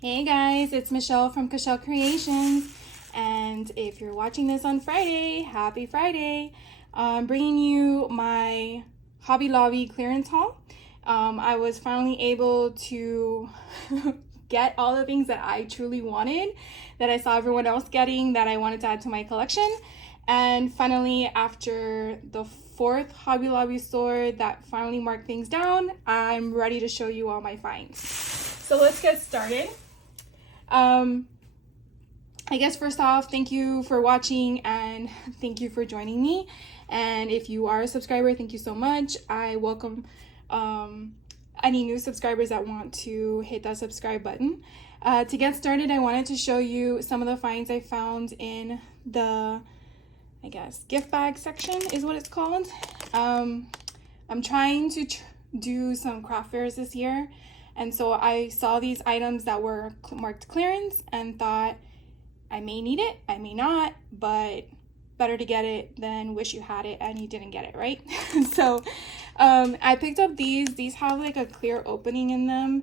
Hey guys, it's Michelle from Michelle Creations, and if you're watching this on Friday, happy Friday. I'm bringing you my Hobby Lobby clearance haul. I was finally able to get all the things that I truly wanted, that I saw everyone else getting, that I wanted to add to my collection. And finally, after the fourth Hobby Lobby store that finally marked things down, I'm ready to show you all my finds. So let's get started. I guess first off, thank you for watching and thank you for joining me. And if you are a subscriber, thank you so much. I welcome any new subscribers that want to hit that subscribe button. To get started, I wanted to show you some of the finds I found in the, I guess, gift bag section is what it's called. I'm trying to do some craft fairs this year. And so I saw these items that were marked clearance and thought, I may need it, I may not, but better to get it than wish you had it and you didn't get it, right? So I picked up these. These have like a clear opening in them.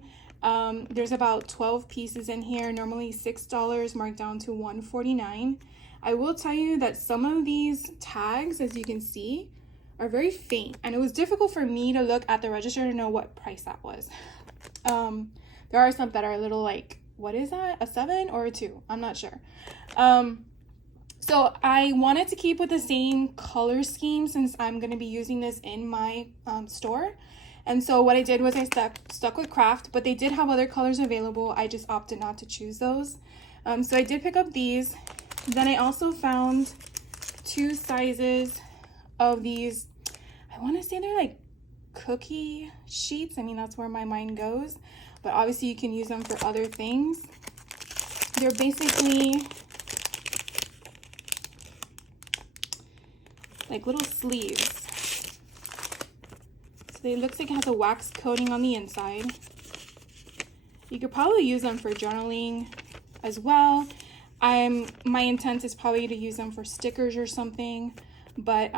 There's about 12 pieces in here, normally $6, marked down to $1.49. I will tell you that some of these tags, as you can see, are very faint, and it was difficult for me to look at the register to know what price that was. There are some that are a little like, what is that? A 7 or a 2? I'm not sure. So I wanted to keep with the same color scheme since I'm going to be using this in my store. And so what I did was I stuck with craft, but they did have other colors available. I just opted not to choose those. So I did pick up these. Then I also found 2 sizes of these. I want to say they're like cookie sheets. I mean, that's where my mind goes, but obviously you can use them for other things. They're basically like little sleeves. So they looks like it has a wax coating on the inside. You could probably use them for journaling as well. My intent is probably to use them for stickers or something, but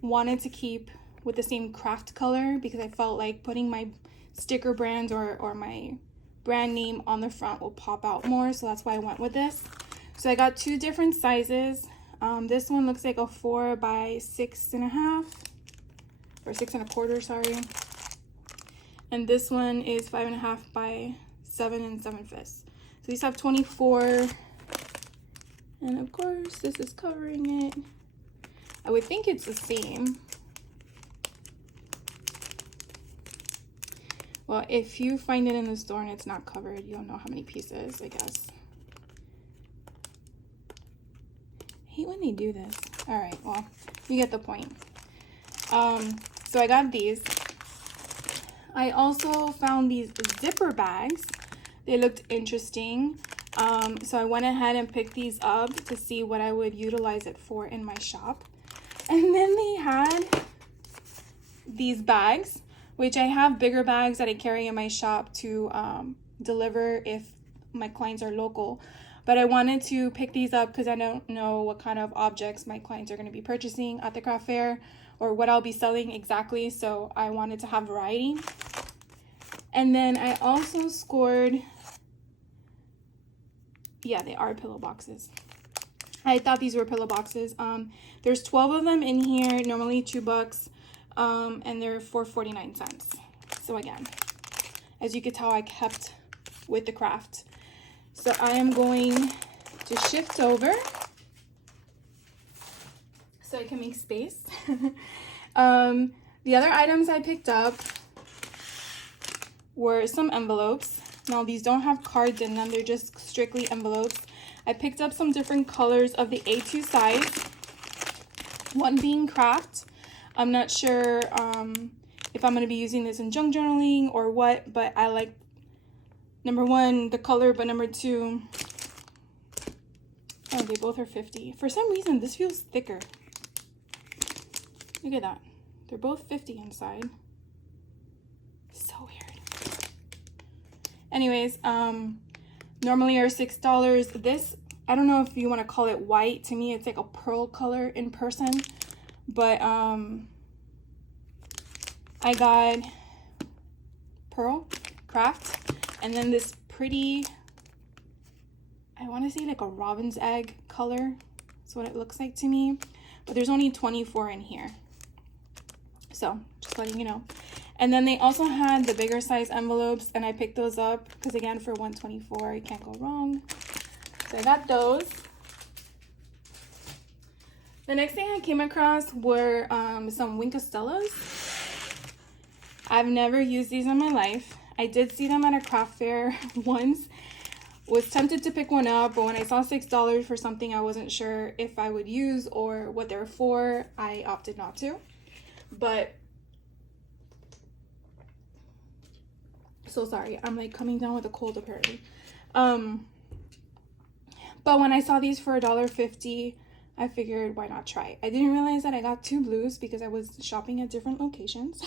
wanted to keep with the same craft color because I felt like putting my sticker brands or my brand name on the front will pop out more, so that's why I went with this. So I got 2 different sizes. This one looks like a 4 by 6.5 or 6 1/4, sorry. And this one is 5.5 by 7 7/5. So these have 24, and of course this is covering it. I would think it's the same. Well, if you find it in the store and it's not covered, you don't know how many pieces, I guess. I hate when they do this. All right, well, you get the point. So I got these. I also found these zipper bags. They looked interesting. So I went ahead and picked these up to see what I would utilize it for in my shop. And then they had these bags, which I have bigger bags that I carry in my shop to deliver if my clients are local. But I wanted to pick these up because I don't know what kind of objects my clients are going to be purchasing at the craft fair or what I'll be selling exactly. So I wanted to have variety. And then I also scored, yeah, they are pillow boxes. I thought these were pillow boxes. There's 12 of them in here, normally $2. And they're $4.49. So again, as you could tell, I kept with the craft. So I am going to shift over so I can make space. The other items I picked up were some envelopes. Now these don't have cards in them, they're just strictly envelopes. I picked up some different colors of the A2 size, one being craft. I'm not sure if I'm going to be using this in junk journaling or what, but I like, number 1, the color, but number 2, oh, they both are 50. For some reason, this feels thicker. Look at that. They're both 50 inside. So weird. Anyways, normally are $6. This, I don't know if you want to call it white. To me, it's like a pearl color in person. But I got pearl craft and then this pretty I want to say like a robin's egg color. That's what it looks like to me. But there's only 24 in here. So just letting you know. And then they also had the bigger size envelopes, and I picked those up because again, for $124, you can't go wrong. So I got those. The next thing I came across were some Wink Stellas. I've never used these in my life. I did see them at a craft fair once. Was tempted to pick one up, but when I saw $6 for something I wasn't sure if I would use or what they're for, I opted not to. But so sorry, I'm like coming down with a cold apparently. But when I saw these for $1.50, I figured why not try. I didn't realize that I got 2 blues because I was shopping at different locations.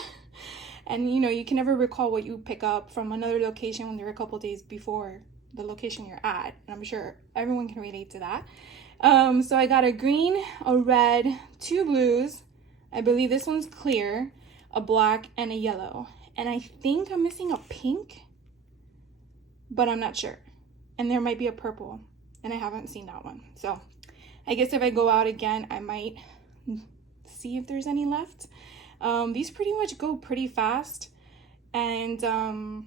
And you know, you can never recall what you pick up from another location when they're a couple days before the location you're at. And I'm sure everyone can relate to that. So I got a green, a red, 2 blues. I believe this one's clear, a black, and a yellow. And I think I'm missing a pink, but I'm not sure. And there might be a purple, and I haven't seen that one. So I guess if I go out again, I might see if there's any left. These pretty much go pretty fast. And the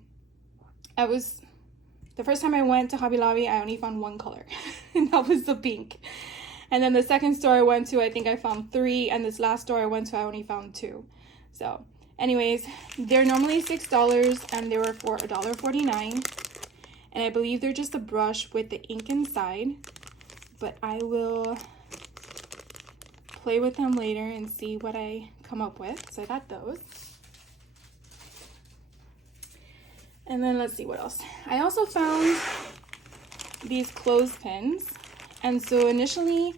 first time I went to Hobby Lobby, I only found 1 color, and that was the pink. And then the second store I went to, I think I found 3, and this last store I went to, I only found 2. So anyways, they're normally $6, and they were for $1.49. And I believe they're just a brush with the ink inside, but I will play with them later and see what I come up with. So I got those. And then let's see what else. I also found these clothespins. And so initially,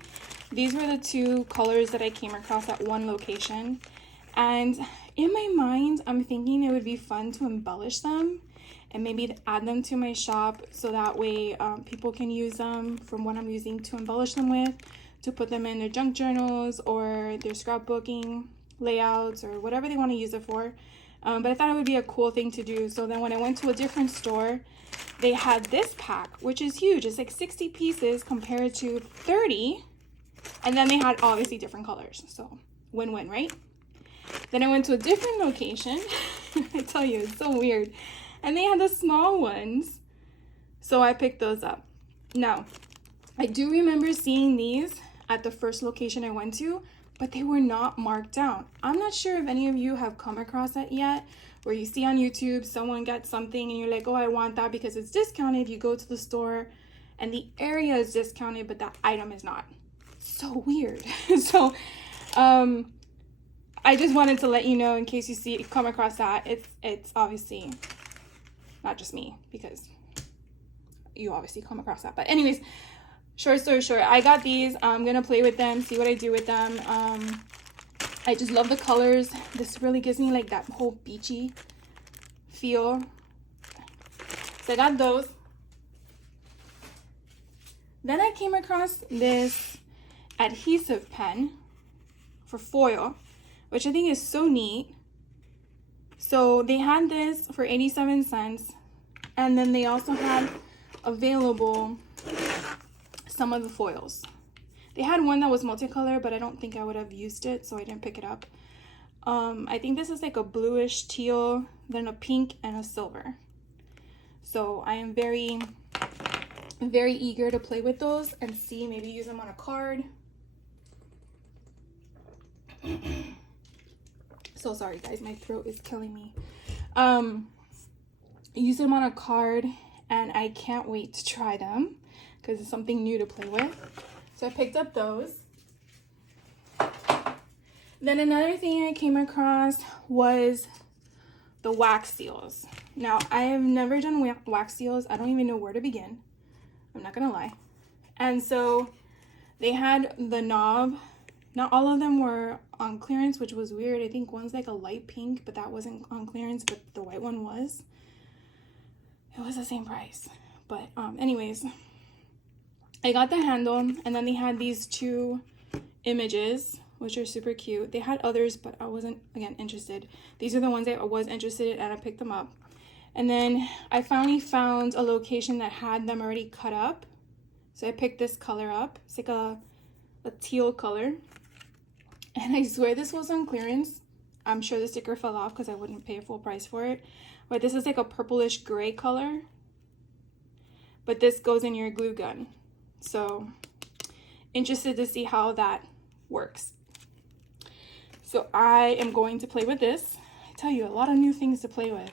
these were the 2 colors that I came across at one location. And in my mind, I'm thinking it would be fun to embellish them and maybe add them to my shop so that way people can use them from what I'm using to embellish them with, to put them in their junk journals or their scrapbooking layouts or whatever they want to use it for. But I thought it would be a cool thing to do. So then when I went to a different store, they had this pack, which is huge. It's like 60 pieces compared to 30. And then they had obviously different colors. So win-win, right? Then I went to a different location. I tell you, it's so weird. And they had the small ones. So I picked those up. Now, I do remember seeing these at the first location I went to, but they were not marked down. I'm not sure if any of you have come across that yet, where you see on YouTube someone gets something and you're like, oh, I want that because it's discounted. You go to the store and the area is discounted, but that item is not. So weird. So I just wanted to let you know in case you come across that. It's obviously not just me, because you obviously come across that. But anyways, short story short, I got these. I'm gonna play with them, see what I do with them. I just love the colors. This really gives me like that whole beachy feel. So I got those. Then I came across this adhesive pen for foil, which I think is so neat. So they had this for 87 cents, and then they also had available some of the foils. They had one that was multicolor, but I don't think I would have used it, so I didn't pick it up. I think this is like a bluish teal, then a pink and a silver. So I am very, very eager to play with those and see, maybe use them on a card. So sorry guys, my throat is killing me. Use them on a card, and I can't wait to try them because it's something new to play with. So I picked up those. Then another thing I came across was the wax seals. Now, I have never done wax seals. I don't even know where to begin. I'm not gonna lie. And so they had the knob. Not all of them were on clearance, which was weird. I think one's like a light pink, but that wasn't on clearance, but the white one was. It was the same price. But anyways, I got the handle, and then they had these 2 images, which are super cute. They had others, but I wasn't, again, interested. These are the ones I was interested in, and I picked them up. And then I finally found a location that had them already cut up So I picked this color up. It's like a teal color. And I swear this was on clearance. I'm sure the sticker fell off because I wouldn't pay a full price for it. But this is like a purplish gray color. But this goes in your glue gun. So interested to see how that works. So I am going to play with this. I tell you, a lot of new things to play with.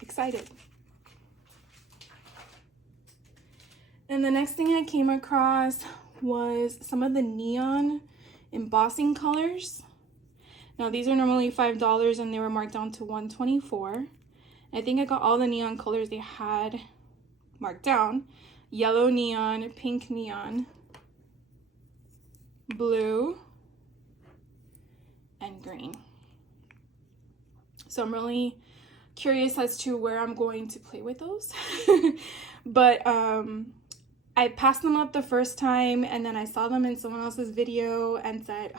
Excited. And the next thing I came across was some of the neon embossing colors. Now these are normally $5 and they were marked down to $124. I think I got all the neon colors they had marked down. Yellow neon, pink neon, blue, and green. So I'm really curious as to where I'm going to play with those. But I passed them up the first time and then I saw them in someone else's video and said,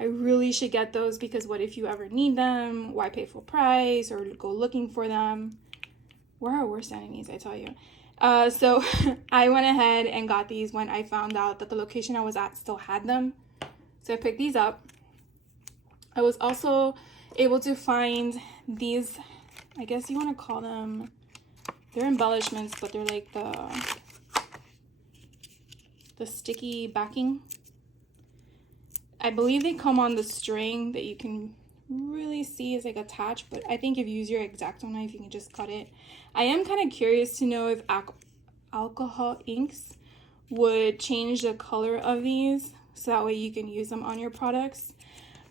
I really should get those because what if you ever need them? Why pay full price or go looking for them? Where are worst enemies, I tell you. So I went ahead and got these when I found out that the location I was at still had them. So I picked these up. I was also able to find these, I guess you want to call them, they're embellishments, but they're like the sticky backing. I believe they come on the string that you can really see is like attached, but I think if you use your X-Acto knife, you can just cut it. I am kind of curious to know if alcohol inks would change the color of these, so that way you can use them on your products.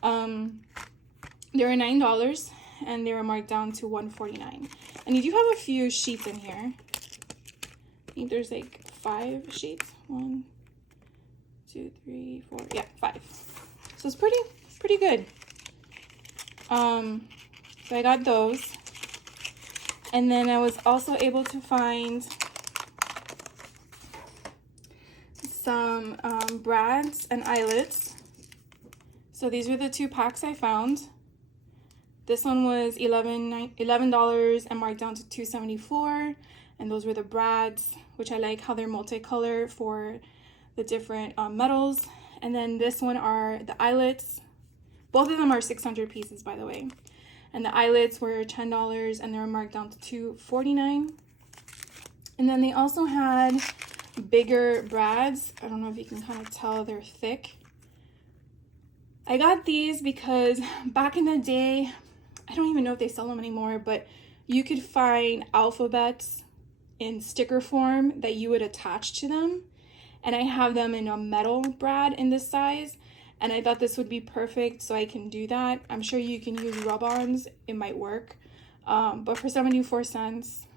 They were $9 and they were marked down to $149. And you do have a few sheets in here. I think there's like 5 sheets. 1, 2, 3, 4. Yeah, 5. So it's pretty good. So I got those. And then I was also able to find some BradsEyelids. So these were the 2 packs I found. This one was $11 and marked down to $2.74. And those were the Brads, which I like how they're multicolor for the different metals. And then this one are the eyelets. Both of them are 600 pieces, by the way. And the eyelets were $10 and they were marked down to $2.49. And then they also had bigger Brads. I don't know if you can kind of tell, they're thick. I got these because back in the day, I don't even know if they sell them anymore, but you could find alphabets in sticker form that you would attach to them. And I have them in a metal brad in this size. And I thought this would be perfect, so I can do that. I'm sure you can use rub-ons. It might work. But for 74 cents,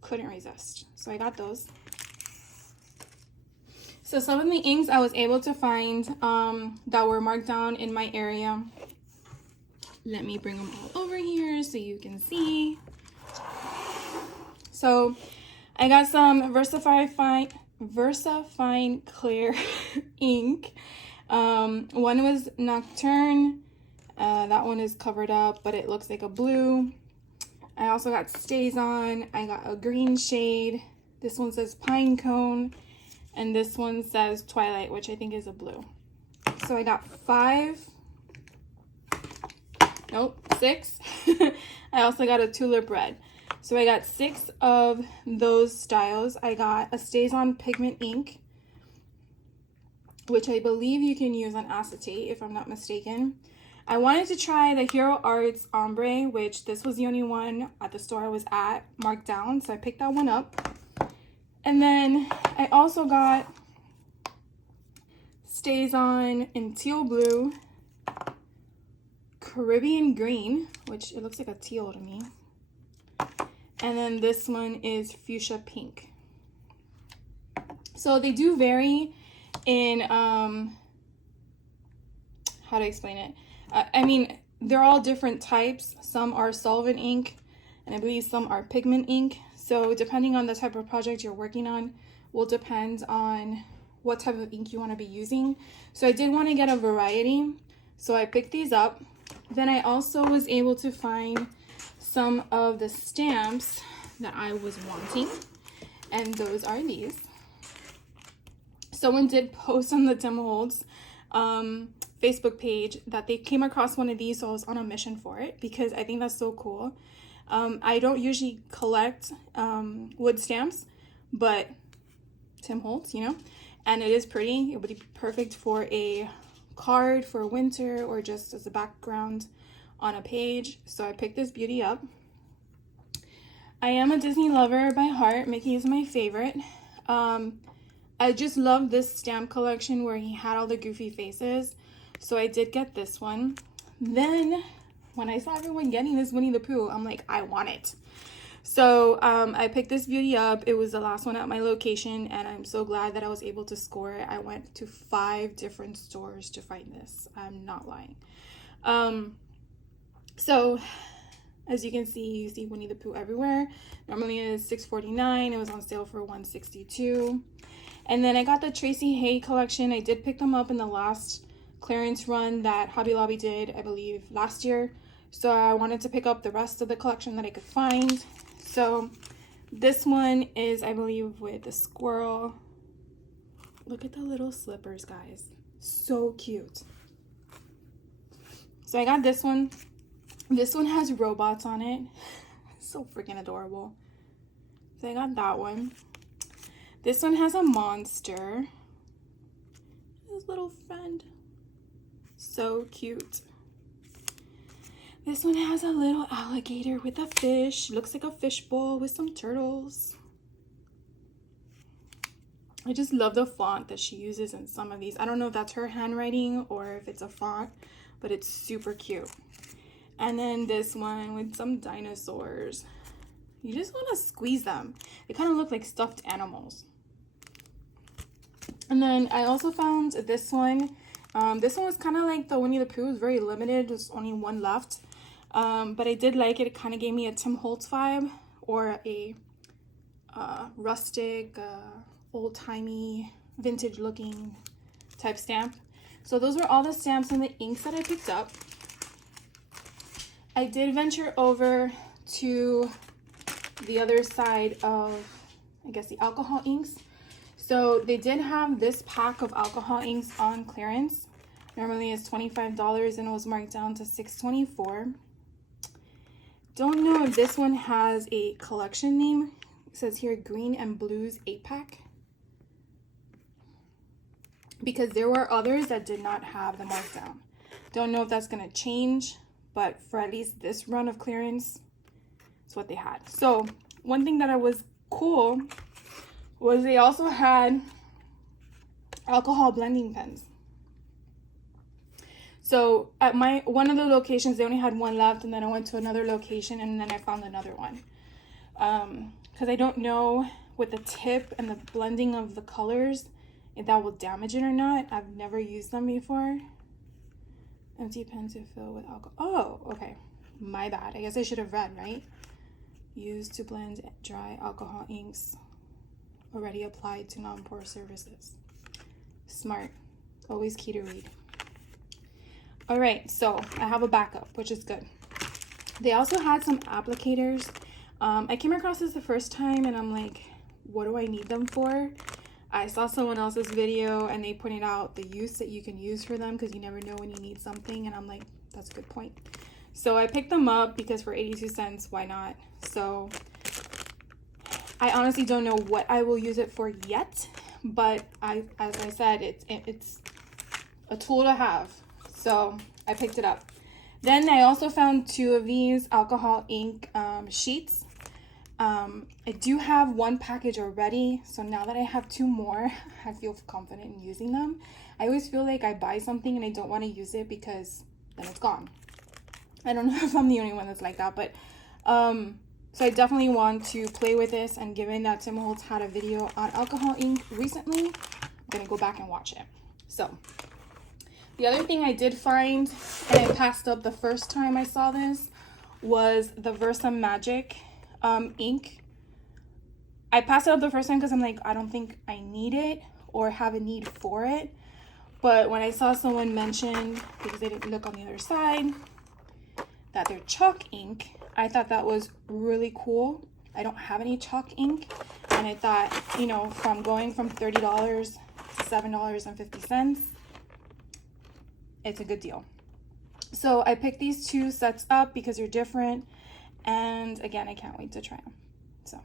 couldn't resist. So I got those. So some of the inks I was able to find that were marked down in my area. Let me bring them all over here so you can see. So I got some VersaFine Clear ink. One was Nocturne. That one is covered up, but it looks like a blue. I also got Stays On. I got a green shade. This one says Pine Cone. And this one says Twilight, which I think is a blue. So I got 6. I also got a Tulip Red. So I got 6 of those styles. I got a Stays On pigment ink, which I believe you can use on acetate, if I'm not mistaken. I wanted to try the Hero Arts Ombre, which this was the only one at the store I was at marked down, so I picked that one up. And then I also got Stays On in Teal Blue, Caribbean Green, which it looks like a teal to me. And then this one is Fuchsia Pink. So they do vary in, how to explain it? I mean, they're all different types. Some are solvent ink, and I believe some are pigment ink. So depending on the type of project you're working on will depend on what type of ink you want to be using. So I did want to get a variety, so I picked these up. Then I also was able to find some of the stamps that I was wanting. and those are these. Someone did post on the Tim Holtz Facebook page that they came across one of these, so I was on a mission for it because I think that's so cool. I don't usually collect wood stamps, but Tim Holtz, you know, and it is pretty. It would be perfect for a card for winter or just as a background on a page. So I picked this beauty up. I am a Disney lover by heart. Mickey is my favorite. I just love this stamp collection where he had all the goofy faces. So I did get this one. Then when I saw everyone getting this Winnie the Pooh, I'm like, I want it. So I picked this beauty up. It was the last one at my location, and I'm so glad that I was able to score it. I went to 5 different stores to find this. I'm not lying. So as you can see, you see Winnie the Pooh everywhere. Normally it is $6.49. It was on sale for $162. And then I got the Tracy Hay collection. I did pick them up in the last clearance run that Hobby Lobby did, I believe, last year. So I wanted to pick up the rest of the collection that I could find. So this one is, I believe, with the squirrel. Look at the little slippers, guys. So cute. So I got this one. This one has robots on it. So freaking adorable. So I got that one. This one has a monster. His little friend. So cute. This one has a little alligator with a fish. Looks like a fishbowl with some turtles. I just love the font that she uses in some of these. I don't know if that's her handwriting or if it's a font, but it's super cute. And then this one with some dinosaurs. You just want to squeeze them. They kind of look like stuffed animals. And then I also found this one. This one was kind of like the Winnie the Pooh. It was very limited. There's only one left. But I did like it. It kind of gave me a Tim Holtz vibe or a rustic, old-timey, vintage-looking type stamp. So those were all the stamps and the inks that I picked up. I did venture over to the other side of, I guess, the alcohol inks. So they did have this pack of alcohol inks on clearance. Normally it's $25 and it was marked down to $6.24. Don't know if this one has a collection name. It says here Green and Blues 8-pack. Because there were others that did not have the markdown. Don't know if that's going to change, but for at least this run of clearance, it's what they had. So one thing that was cool was they also had alcohol blending pens. So at one of the locations, they only had one left, and then I went to another location, and then I found another one. Because I don't know with the tip and the blending of the colors, if that will damage it or not. I've never used them before. Empty pen to fill with alcohol. Oh, okay. My bad. I guess I should have read, right? Used to blend dry alcohol inks already applied to non-pour surfaces. Smart. Always key to read. All right, so I have a backup, which is good. They also had some applicators. I came across this the first time and I'm like, what do I need them for? I saw someone else's video and they pointed out the use that you can use for them because you never know when you need something, and I'm like, that's a good point. So I picked them up because for 82 cents, why not? So I honestly don't know what I will use it for yet, but as I said, it's a tool to have. So I picked it up. Then I also found 2 of these alcohol ink sheets. I do have one package already, so now that I have 2 more, I feel confident in using them. I always feel like I buy something and I don't want to use it because then it's gone. I don't know if I'm the only one that's like that, but so I definitely want to play with this, and given that Tim Holtz had a video on alcohol ink recently, I'm gonna go back and watch it. So the other thing I did find, and I passed up the first time I saw this, was the Versa Magic ink. I passed it up the first time because I'm like, I don't think I need it or have a need for it. But when I saw someone mention, because they didn't look on the other side, that they're chalk ink, I thought that was really cool. I don't have any chalk ink. And I thought, you know, from going from $30 to $7.50, it's a good deal. So I picked these two sets up because they're different. And again, I can't wait to try them. So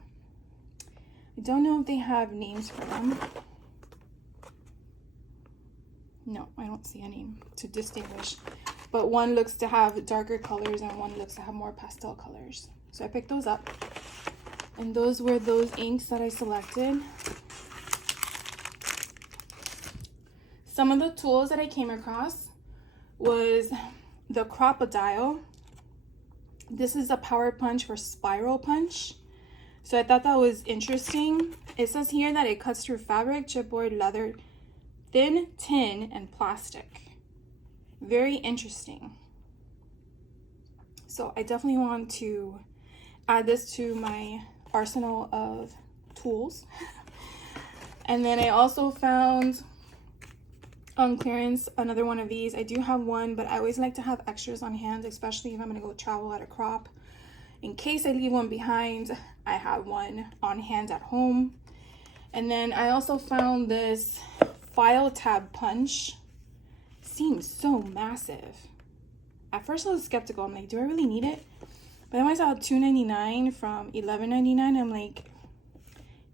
I don't know if they have names for them. No, I don't see a name to distinguish. But one looks to have darker colors and one looks to have more pastel colors. So I picked those up. And those were those inks that I selected. Some of the tools that I came across was the Crocodile. This is a power punch for spiral punch. So I thought that was interesting. It says here that it cuts through fabric, chipboard, leather, thin tin, and plastic. Very interesting. So I definitely want to add this to my arsenal of tools. And then I also found on clearance another one of these. I do have one, but I always like to have extras on hand, especially if I'm gonna go travel at a crop. In case I leave one behind, I have one on hand at home. And then I also found this file tab punch. Seems so massive. At first I was skeptical. I'm like, do I really need it? But then I saw $2.99 from $11.99. I'm like,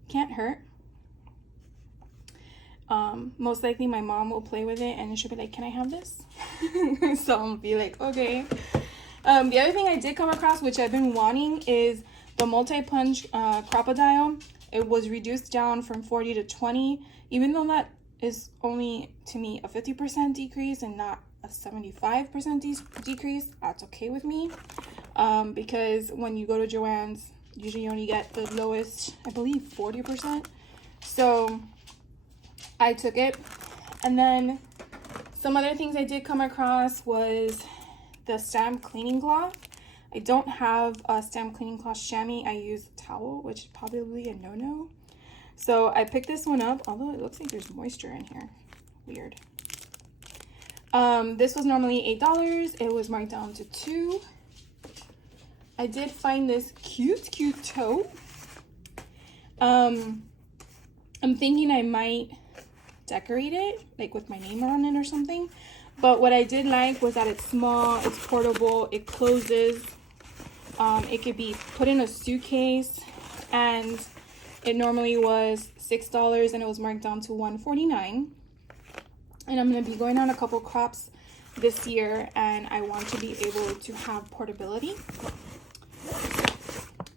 can't hurt. Most likely my mom will play with it and she'll be like, can I have this? So I'll be like, okay. The other thing I did come across, which I've been wanting, is the multi-punch Crocodile. It was reduced down from 40 to 20, even though that is only, to me, a 50% decrease and not a 75% decrease. That's okay with me, because when you go to Joann's, usually you only get the lowest, I believe, 40%. So I took it. And then some other things I did come across was the stamp cleaning cloth. I don't have a stamp cleaning cloth chamois. I use a towel, which is probably a no-no. So I picked this one up, although it looks like there's moisture in here. Weird. This was normally $8. It was marked down to $2. I did find this cute tote. I'm thinking I might decorate it, like with my name on it or something. But what I did like was that it's small, it's portable, it closes. It could be put in a suitcase, and it normally was $6 and it was marked down to $1.49. And I'm going to be going on a couple crops this year, and I want to be able to have portability.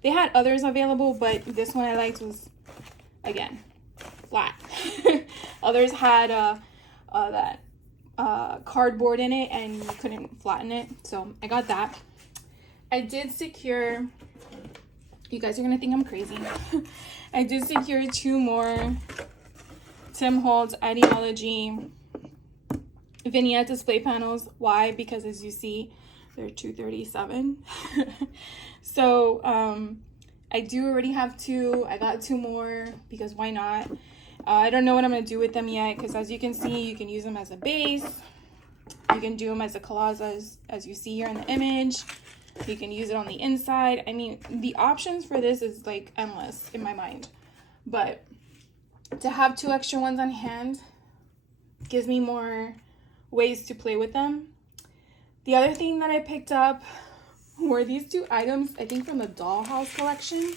They had others available, but this one I liked was, again, flat. Others had that cardboard in it and you couldn't flatten it, so I got that. I did secure, you guys are gonna think I'm crazy. I did secure 2 more Tim Holtz Ideology vignette display panels. Why? Because as you see, they're $2.37. So I do already have 2. I got 2 more because why not? I don't know what I'm going to do with them yet, because as you can see, you can use them as a base. You can do them as a collage, as you see here in the image. You can use it on the inside. I mean, the options for this is like endless in my mind. But to have 2 extra ones on hand gives me more ways to play with them. The other thing that I picked up were these 2 items, I think from the Dollhouse Collection.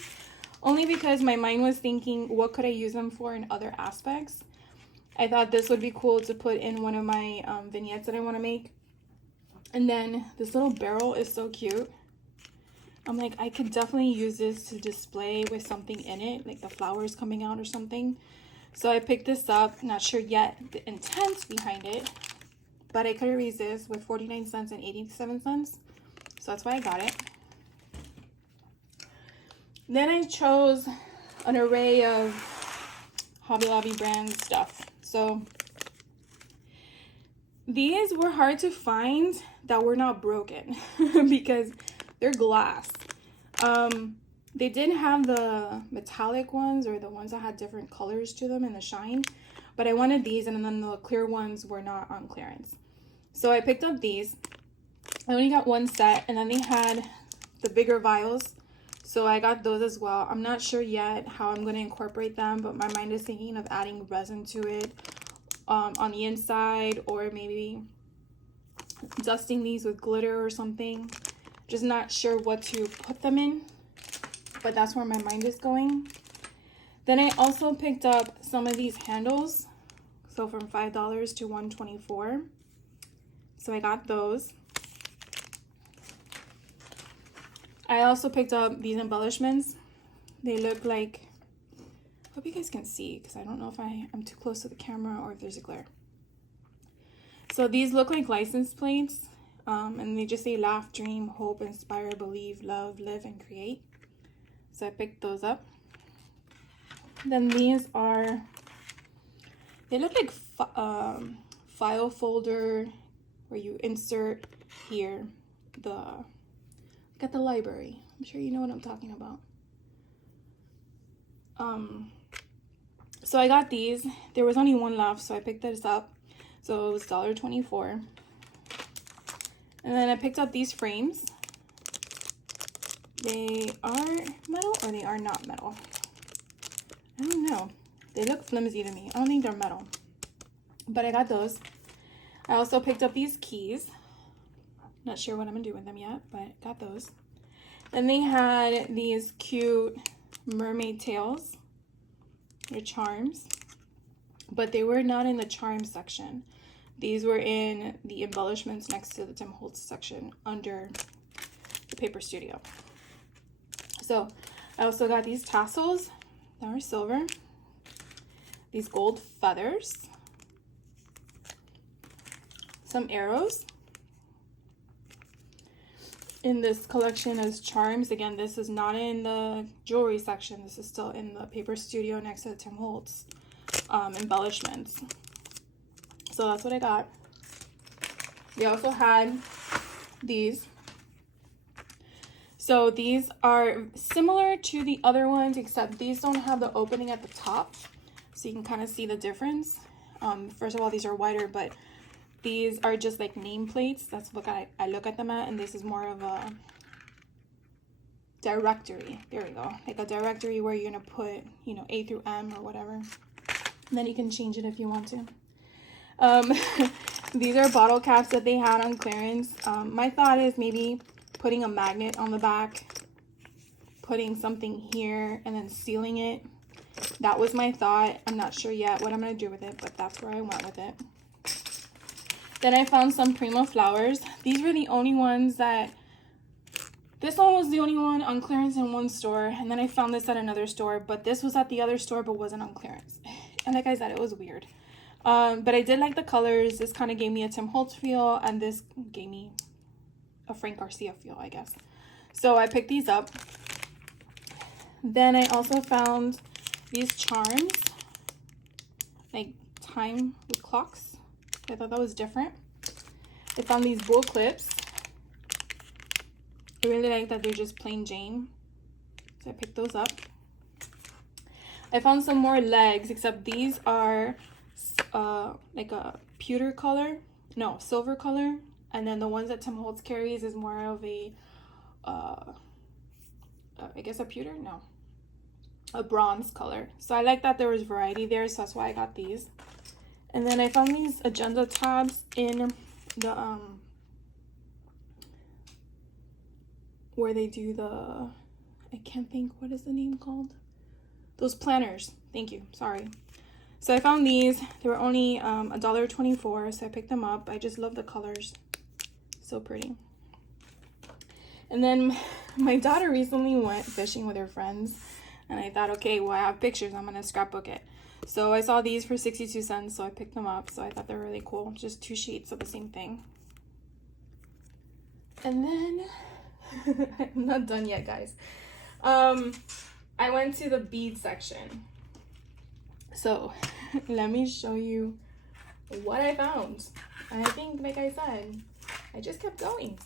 Only because my mind was thinking, what could I use them for in other aspects? I thought this would be cool to put in one of my vignettes that I want to make. And then this little barrel is so cute. I'm like, I could definitely use this to display with something in it, like the flowers coming out or something. So I picked this up. Not sure yet the intent behind it, but I couldn't resist with 49 cents and 87 cents. So that's why I got it. Then I chose an array of Hobby Lobby brand stuff. So these were hard to find that were not broken because they're glass. They didn't have the metallic ones or the ones that had different colors to them and the shine, but I wanted these, and then the clear ones were not on clearance. So I picked up these. I only got 1 set, and then they had the bigger vials. So I got those as well. I'm not sure yet how I'm going to incorporate them, but my mind is thinking of adding resin to it on the inside, or maybe dusting these with glitter or something. Just not sure what to put them in, but that's where my mind is going. Then I also picked up some of these handles, so from $5 to $124. So I got those. I also picked up these embellishments. They look like, hope you guys can see, because I don't know if I'm too close to the camera or if there's a glare. So these look like license plates, and they just say laugh, dream, hope, inspire, believe, love, live, and create. So I picked those up. Then these are, they look like file folder where you insert here at the library. I'm sure you know what I'm talking about. So I got these. There was only one left, so I picked this up. So it was $1.24. And then I picked up these frames. They are metal or they are not metal. I don't know. They look flimsy to me. I don't think they're metal. But I got those. I also picked up these keys. Not sure what I'm gonna do with them yet, but got those. Then they had these cute mermaid tails. They're charms. But they were not in the charm section. These were in the embellishments next to the Tim Holtz section under the Paper Studio. So I also got these tassels that are silver. These gold feathers. Some arrows. In this collection is charms. Again, this is not in the jewelry section. This is still in the Paper Studio next to the Tim Holtz embellishments. So that's what I got. They also had these. So these are similar to the other ones, except these don't have the opening at the top. So you can kind of see the difference. First of all, these are wider, but these are just like nameplates. That's what I look at them at, and this is more of a directory. There we go. Like a directory where you're gonna put, you know, A through M or whatever. And then you can change it if you want to. These are bottle caps that they had on clearance. My thought is maybe putting a magnet on the back, putting something here, and then sealing it. That was my thought. I'm not sure yet what I'm gonna do with it, but that's where I went with it. Then I found some Prima flowers. These were the only ones that, this one was the only one on clearance in one store, and then I found this at another store, but this was at the other store but wasn't on clearance. And like I said, it was weird. But I did like the colors. This kind of gave me a Tim Holtz feel, and this gave me a Frank Garcia feel, I guess. So I picked these up. Then I also found these charms, like time with clocks. I thought that was different. I found these bull clips. I really like that they're just plain Jane. So I picked those up. I found some more legs, except these are like a pewter color. No, silver color. And then the ones that Tim Holtz carries is more of a, I guess a pewter? No. A bronze color. So I like that there was variety there, so that's why I got these. And then I found these agenda tabs in the, where they do the, I can't think, what is the name called? Those planners. Thank you. Sorry. So I found these. They were only $1.24, so I picked them up. I just love the colors. So pretty. And then my daughter recently went fishing with her friends, and I thought, okay, well, I have pictures. I'm going to scrapbook it. So I saw these for 62 cents, so I picked them up. So I thought they were really cool. Just 2 sheets of the same thing. And then, I'm not done yet, guys. I went to the bead section. So let me show you what I found. And I think, like I said, I just kept going.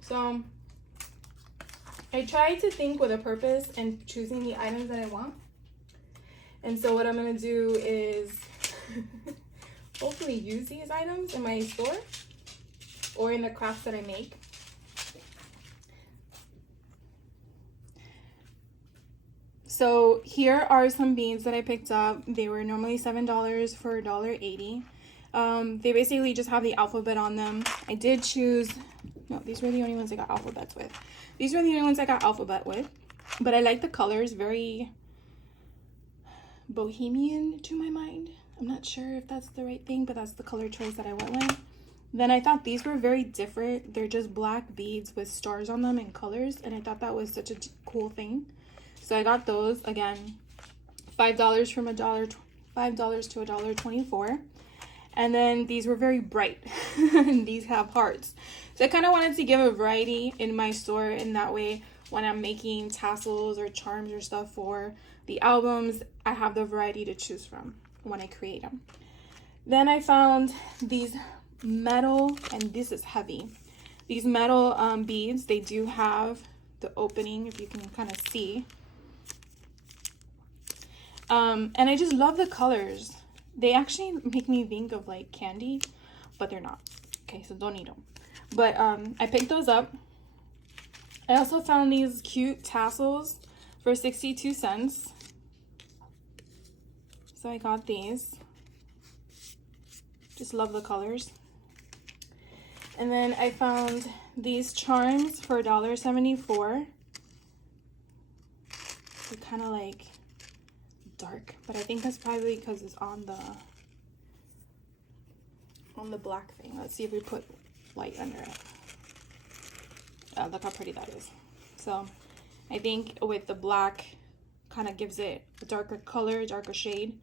So I tried to think with a purpose and choosing the items that I want. And so what I'm gonna do is hopefully use these items in my store or in the crafts that I make. So here are some beads that I picked up. They were normally $7 for $1.80. They basically just have the alphabet on them. I did choose, no, these were the only ones I got alphabets with. These were the only ones I got alphabet with. But I like the colors, very bohemian to my mind. I'm not sure if that's the right thing, but that's the color choice that I went with. Then I thought these were very different. They're just black beads with stars on them and colors, and I thought that was such a cool thing. So I got those, again, $5 from $5 to $1.24. And then these were very bright, and these have hearts. So I kind of wanted to give a variety in my store, in that way when I'm making tassels or charms or stuff for the albums, I have the variety to choose from when I create them. Then I found these metal, and this is heavy, these metal beads. They do have the opening, if you can kind of see, and I just love the colors. They actually make me think of like candy, but they're not. Okay, so don't eat them. But I picked those up. I also found these cute tassels for 62 cents. So I got these. Just love the colors. And then I found these charms for $1.74. They're kind of like dark, but I think that's probably because it's on the black thing. Let's see if we put light under it. Oh, look how pretty that is. So I think with the black, kind of gives it a darker color, a darker shade,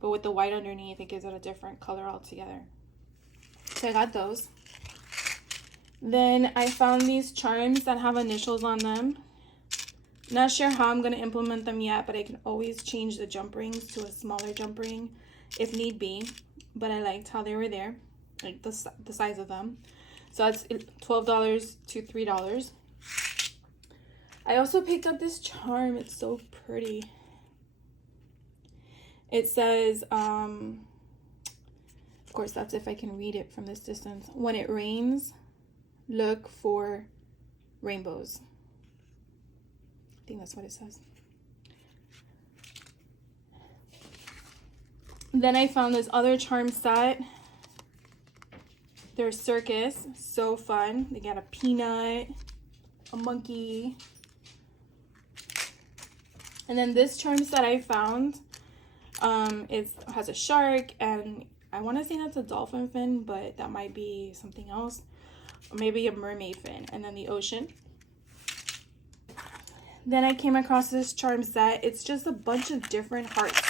but with the white underneath, it gives it a different color altogether. So I got those. Then I found these charms that have initials on them. Not sure how I'm going to implement them yet, but I can always change the jump rings to a smaller jump ring if need be. But I liked how they were there, like the size of them. So that's $12 to $3. I also picked up this charm. It's so pretty. It says, of course, that's if I can read it from this distance. When it rains, look for rainbows. I think that's what it says. Then I found this other charm set. They're circus, so fun. They got a peanut, a monkey. And then this charm set I found, it has a shark, and I want to say that's a dolphin fin, but that might be something else. Or maybe a mermaid fin, and then the ocean. Then I came across this charm set. It's just a bunch of different hearts.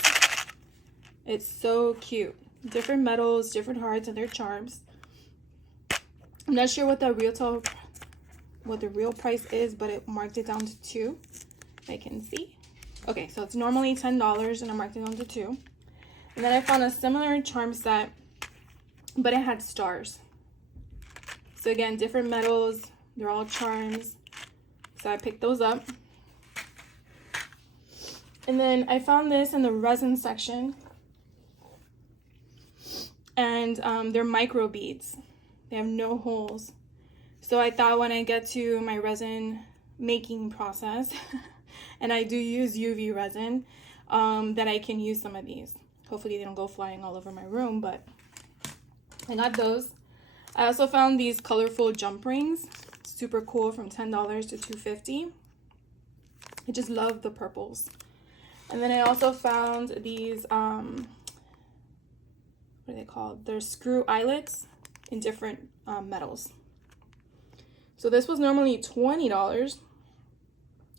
It's so cute. Different metals, different hearts, and their charms. I'm not sure what the real price is, but it marked it down to $2. If I can see. Okay, so it's normally $10, and I marked it down to $2. And then I found a similar charm set, but it had stars. So again, different metals. They're all charms. So I picked those up. And then I found this in the resin section. And they're micro beads. They have no holes. So I thought when I get to my resin making process, and I do use UV resin, that I can use some of these. Hopefully they don't go flying all over my room, but I got those. I also found these colorful jump rings. Super cool, from $10 to $2.50. I just love the purples. And then I also found these, what are they called? They're screw eyelets in different metals. So this was normally $20.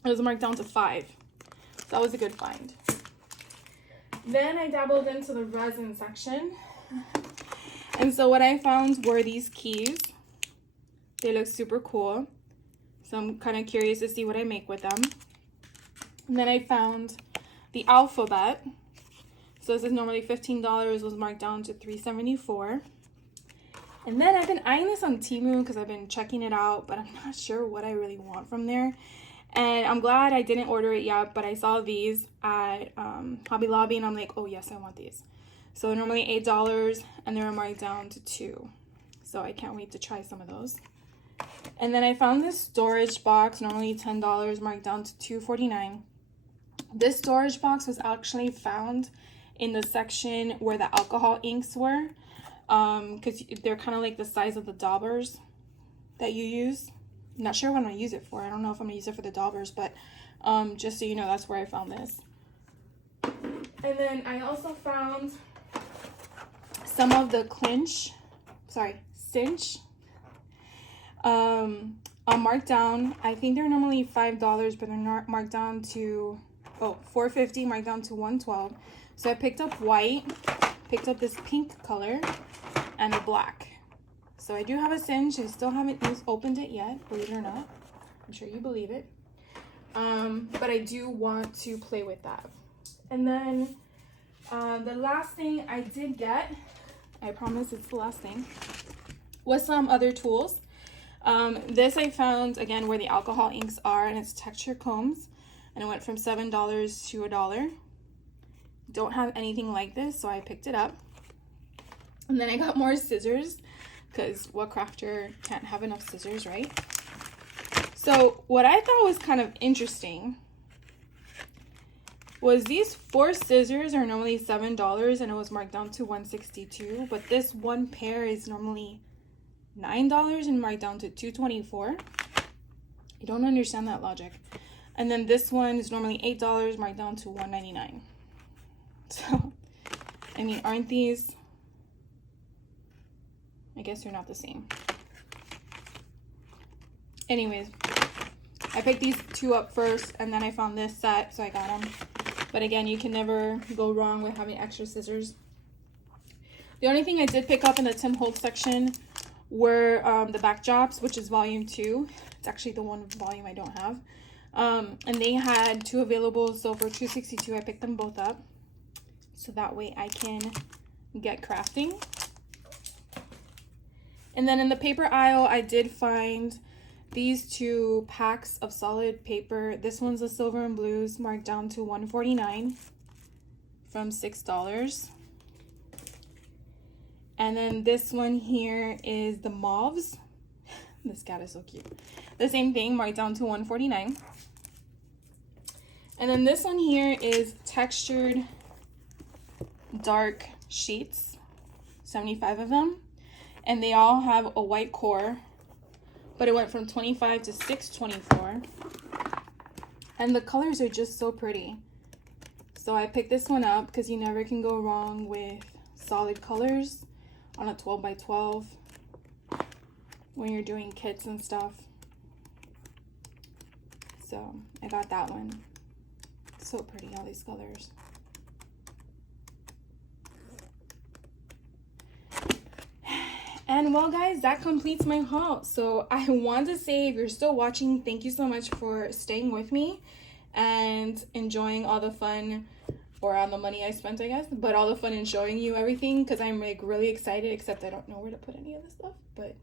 It was marked down to $5. So that was a good find. Then I dabbled into the resin section. And so what I found were these keys. They look super cool. So I'm kind of curious to see what I make with them. And then I found the alphabet. So this is normally $15, was marked down to $3.74. And then I've been eyeing this on Temu because I've been checking it out, but I'm not sure what I really want from there. And I'm glad I didn't order it yet, but I saw these at Hobby Lobby, and I'm like, oh yes, I want these. So normally $8, and they're marked down to $2. So I can't wait to try some of those. And then I found this storage box, normally $10, marked down to $2.49. This storage box was actually found in the section where the alcohol inks were, because they're kind of like the size of the daubers that you use. I'm not sure what I'm going to use it for. I don't know if I'm going to use it for the daubers, but just so you know, that's where I found this. And then I also found some of the cinch on markdown. I think they're normally $5, but they're not marked down to $4.50, marked down to $1.12. So I picked up white, picked up this pink color, and a black. So I do have a cinch. I still haven't opened it yet, believe it or not. I'm sure you believe it. But I do want to play with that. And then the last thing I did get, I promise it's the last thing, was some other tools. This I found, again, where the alcohol inks are, and it's texture combs. And it went from $7 to $1. Don't have anything like this, so I picked it up. And then I got more scissors, because what crafter can't have enough scissors, right? So what I thought was kind of interesting was these 4 scissors are normally $7, and it was marked down to $1.62, but this one pair is normally $9 and marked down to $2.24. I don't understand that logic. And then this one is normally $8, marked down to $1.99. So, I mean, aren't these? I guess they're not the same. Anyways, I picked these 2 up first, and then I found this set, so I got them. But again, you can never go wrong with having extra scissors. The only thing I did pick up in the Tim Holtz section were the backdrops, which is volume 2. It's actually the one volume I don't have. And they had 2 available, so for $2.62 I picked them both up, so that way I can get crafting. And then in the paper aisle, I did find these 2 packs of solid paper. This one's the silver and blues, marked down to $1.49 from $6. And then this one here is the mauves. This cat is so cute. The same thing, marked down to $1.49. And then this one here is textured dark sheets, 75 of them. And they all have a white core, but it went from $25 to $6.24. And the colors are just so pretty. So I picked this one up because you never can go wrong with solid colors on a 12 by 12 when you're doing kits and stuff. So I got that one. So pretty, all these colors. And well guys, that completes my haul. So I want to say, if you're still watching, thank you so much for staying with me and enjoying all the fun, or all the money I spent, I guess, but all the fun in showing you everything, because I'm like really excited, except I don't know where to put any of this stuff, but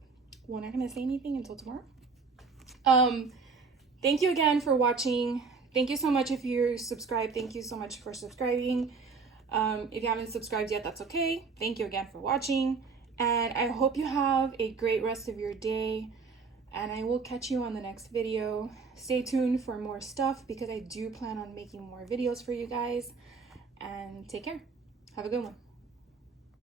we're not gonna say anything until tomorrow. Thank you again for watching. Thank you so much if you're subscribed. Thank you so much for subscribing. If you haven't subscribed yet, that's okay. Thank you again for watching. And I hope you have a great rest of your day. And I will catch you on the next video. Stay tuned for more stuff, because I do plan on making more videos for you guys. And take care. Have a good one.